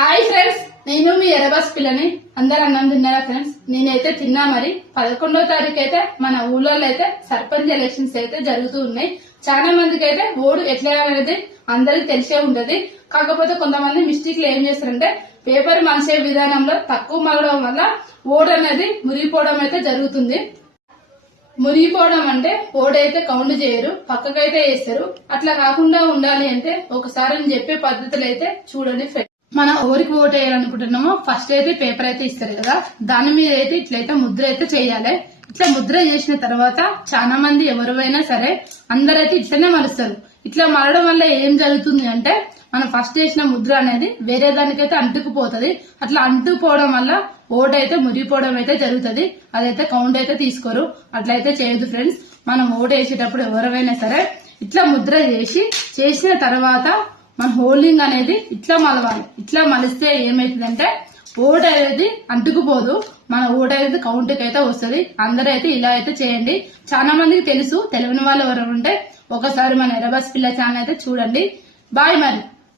Hi friends నేను మీ ఎరబాస్ పిల్లని. అందరు అన్నం తిన్నారా ఫ్రెండ్స్? నేనైతే తిన్నా మరి. పదకొండో తారీఖు అయితే మన ఊళ్ళో అయితే సర్పంచ్ ఎలక్షన్స్ అయితే జరుగుతూ ఉన్నాయి. చాలా మందికి అయితే ఓడు ఎట్లా అనేది అందరికి తెలిసే ఉంటది. కాకపోతే కొంతమంది మిస్టేక్లు ఏం చేస్తారంటే పేపర్ మనసే విధానంలో తక్కువ మలగడం వల్ల ఓడు అనేది మురిగిపోవడం అయితే జరుగుతుంది. మునిగిపోవడం అంటే ఓడైతే కౌంట్ చేయరు పక్కకైతే వేస్తారు. అట్లా కాకుండా ఉండాలి అంటే ఒకసారి చెప్పే పద్ధతులు అయితే చూడండి ఫ్రెండ్స్. మనం ఎవరికి ఓటు వేయాలనుకుంటున్నామో ఫస్ట్ అయితే పేపర్ అయితే ఇస్తారు కదా. దాని మీద అయితే ఇట్లయితే ముద్ర అయితే చేయాలి. ఇట్లా ముద్ర చేసిన తర్వాత చాలా మంది ఎవరైనా సరే అందరైతే ఇట్లనే మలుస్తారు ఇట్లా మరడం వల్ల ఏం జరుగుతుంది అంటే మనం ఫస్ట్ చేసిన ముద్ర అనేది వేరే దానికైతే అంటుకుపోతుంది. అట్లా అంటుకుపోవడం వల్ల ఓటు అయితే మురిగిపోవడం అయితే జరుగుతుంది. అదైతే కౌంట్ అయితే తీసుకోరు. అట్లయితే చేయదు ఫ్రెండ్స్ మనం ఓటు వేసేటప్పుడు ఎవరైనా సరే ఇట్లా ముద్ర చేసి చేసిన తర్వాత మన హోల్డింగ్ అనేది ఇట్లా మలవాలి. ఇట్లా మలిస్తే ఏమవుతుందంటే ఓట్ అనేది అంటుకుపోదు. మన ఓట్ అనేది కౌంట్కి అయితే వస్తుంది. అందరూ అయితే ఇలా అయితే చేయండి. చాలా మందికి తెలుసు తెలియని వాళ్ళు ఎవరు ఉంటే ఒకసారి మన ఎరబస్ పిల్ల ఛానల్ అయితే చూడండి. బాయ్ మరి.